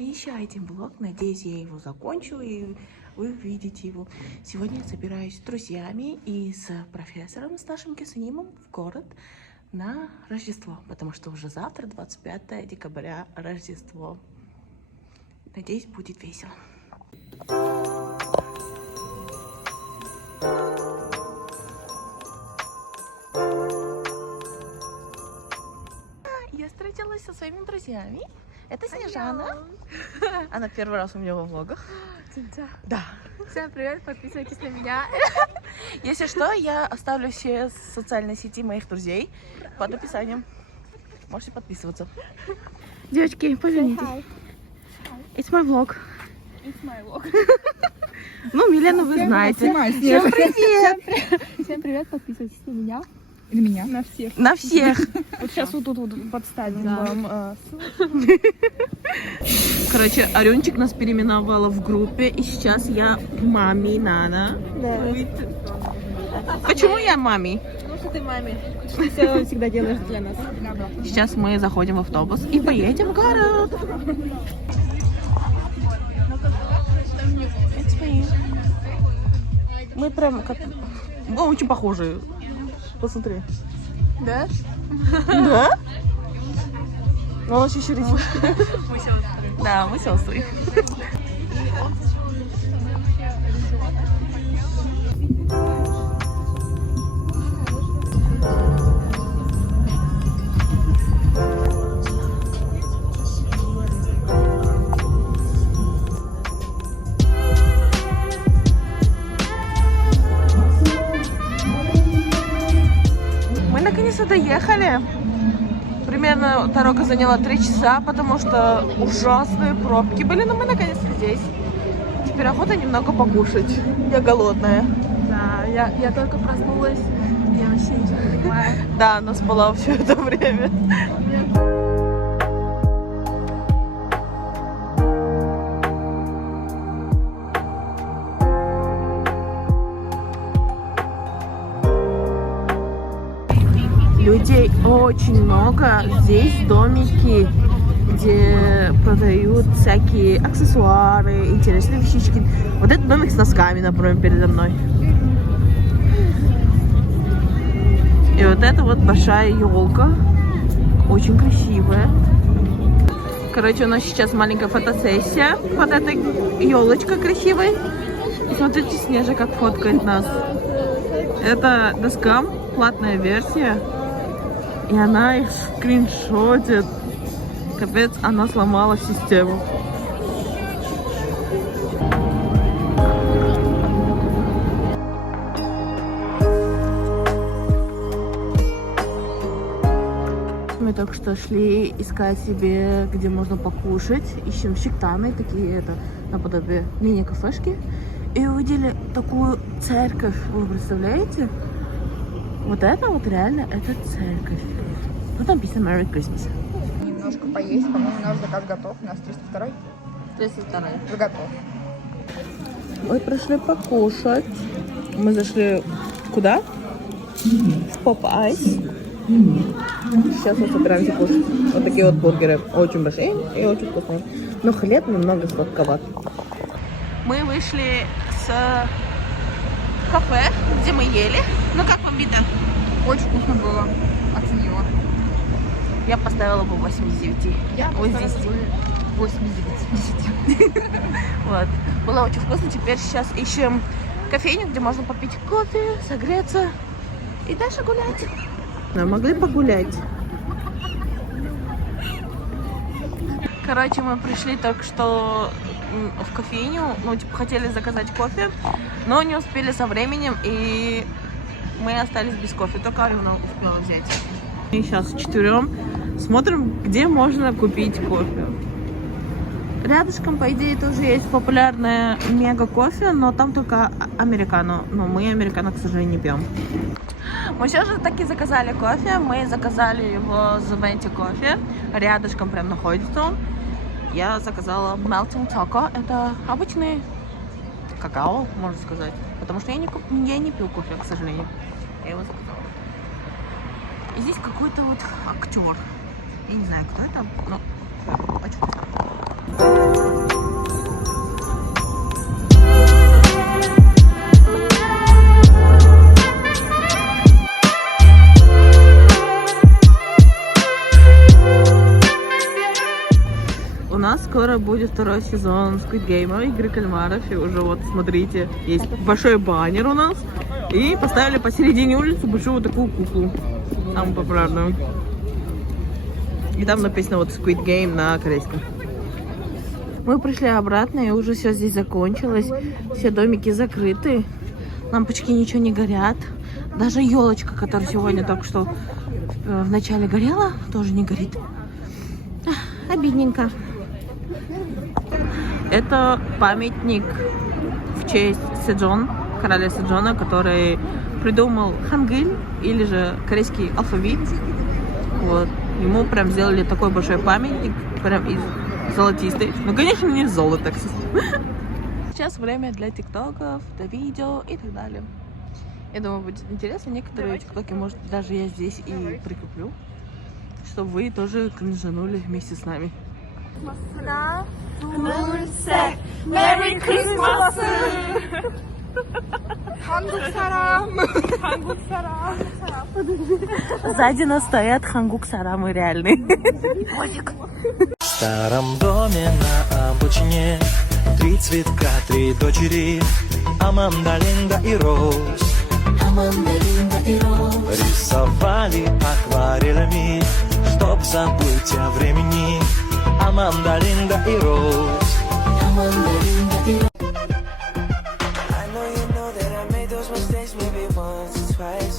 мой еще один влог. Надеюсь, я его закончу и вы увидите его. Сегодня я собираюсь с друзьями и с профессором, с нашим Кесунимом в город на Рождество, потому что уже завтра, 25 декабря, Рождество. Надеюсь, будет весело. Я встретилась со своими друзьями. Это Снежана. Она первый раз у меня во влогах. Да. Всем привет, подписывайтесь на меня. Если что, я оставлю все социальные сети моих друзей под описанием. Можете подписываться. Девочки, повернитесь. It's my vlog. It's my vlog. Ну, Милену вы знаете. Всем привет! Всем привет, подписывайтесь на меня. Или меня? На всех. На всех. Вот сейчас вот тут вот подставим вам. Короче, Арюнчик нас переименовала в группе, и сейчас я мами Нана. Да. Почему я мами? Потому что ты маме. Ты все всегда делаешь для нас. Сейчас мы заходим в автобус и поедем в город. Мы прям как... Мы очень похожи. Посмотри. Да? Да? Ну, он очень рисует. Мы сестры. Да, мы сестры. Мы наконец-то доехали. Примерно дорога заняла 3 часа, потому что ужасные пробки были, но мы наконец-то здесь. Теперь охота немного покушать. Я голодная. Да, я только проснулась. Я вообще ничего не понимаю. Да, она спала все это время. Людей очень много. Здесь домики, где продают всякие аксессуары, интересные вещички. Вот этот домик с носками, например, передо мной. И вот это вот большая елка. Очень красивая. Короче, у нас сейчас маленькая фотосессия под этой елочкой красивой. И смотрите, Снежа как фоткает нас. Это доска, платная версия. И она их скриншотит. Капец, она сломала систему. Мы только что шли искать себе, где можно покушать. Ищем щектаны, такие это наподобие мини-кафешки. И увидели такую церковь. Вы представляете? Вот это вот реально, это церковь. Тут написано Merry Christmas. Немножко поесть, по-моему, наш заказ готов. У нас 302. 302. Уже готов. Мы пришли покушать. Мы зашли куда? В Popeyes. Сейчас мы собираемся кушать. Вот такие вот бургеры. Очень большие и очень вкусные. Но хлеб немного сладковат. Мы вышли с кафе, где мы ели. Ну как вам видно? Очень вкусно было. Оценила. Я поставила бы 8 из 9. Я вот поставила здесь. бы 8 из 10. Вот. Было очень вкусно. Теперь сейчас ищем кофейню, где можно попить кофе, согреться и дальше гулять. Мы могли погулять. Короче, мы пришли только что в кофейню. Ну, типа, хотели заказать кофе, но не успели со временем, и мы остались без кофе. Только Арина успела взять. И сейчас вчетвером смотрим, где можно купить кофе. Рядышком, по идее, тоже есть популярное мега кофе, но там только американо. Но мы американо, к сожалению, не пьем. Мы все же таки заказали кофе. Мы заказали его в Venti кофе. Рядышком прям находится он. Я заказала Melting Choco. Это обычный какао, можно сказать. Потому что я не пью кофе, к сожалению. Я его заказала. И здесь какой-то вот актер. Я не знаю, кто это, но очень вкусно. скоро будет второй сезон Squid Game, игры кальмаров. И уже вот, смотрите, есть большой баннер у нас. И поставили посередине улицы большую вот такую куклу. Самую популярную. И там написано вот Squid Game на корейском. Мы пришли обратно, и уже все здесь закончилось. Все домики закрыты. Лампочки ничего не горят. Даже елочка, которая сегодня только что в начале горела, тоже не горит. Обидненько. Это памятник в честь Седжон, короля Седжона, который придумал хангыль, или же корейский алфавит. Вот. Ему прям сделали такой большой памятник, прям из золотистый. Ну, конечно, не из золота. Сейчас время для тиктоков, для видео и так далее. Я думаю, будет интересно. Некоторые тиктоки, может, даже я здесь и прикреплю, чтобы вы тоже кринжанули вместе с нами. Merry Christmas! 한국 사람! 한국 사람! Сзади нас стоят хангук сарамы реальные. В старом доме на обочине 3 цветка, 3 дочери, Аманда, Линда и Роуз. Рисовали акварелями, чтоб забыть о времени, Аманда, Линда и Роуз. I know you know that I made those mistakes maybe once or twice.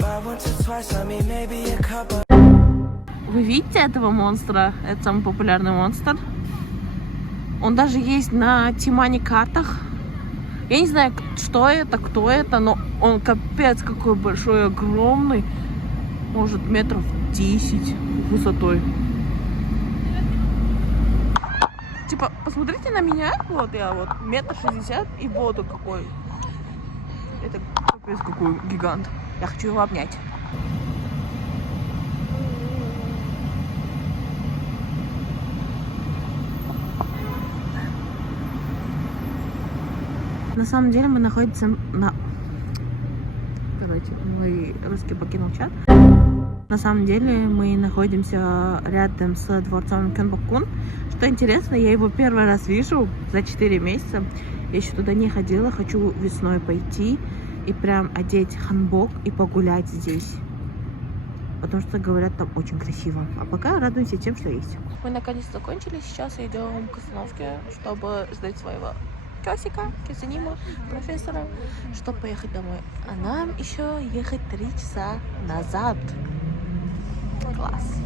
By once or twice, I mean maybe a couple. Вы видите этого монстра? Это самый популярный монстр. Он даже есть на Тимани картах. Я не знаю, что это, кто это, но он капец какой большой, огромный. Может, метров 10 высотой. Типа, посмотрите на меня. Вот я вот 1,60 м и воду какой. Это капец какой гигант. Я хочу его обнять. На самом деле мы находимся на... Короче, мой русский покинул чат. На самом деле мы находимся рядом с дворцом Кёнбокгун. Что интересно, я его первый раз вижу за 4 месяца. Я еще туда не ходила, хочу весной пойти и прям одеть ханбок и погулять здесь. Потому что, говорят, там очень красиво. А пока радуемся тем, что есть. Мы наконец закончили, сейчас идем к остановке, чтобы сдать своего Кёсика, Кёсинима, профессора, чтобы поехать домой. А нам еще ехать 3 часа назад. Класс.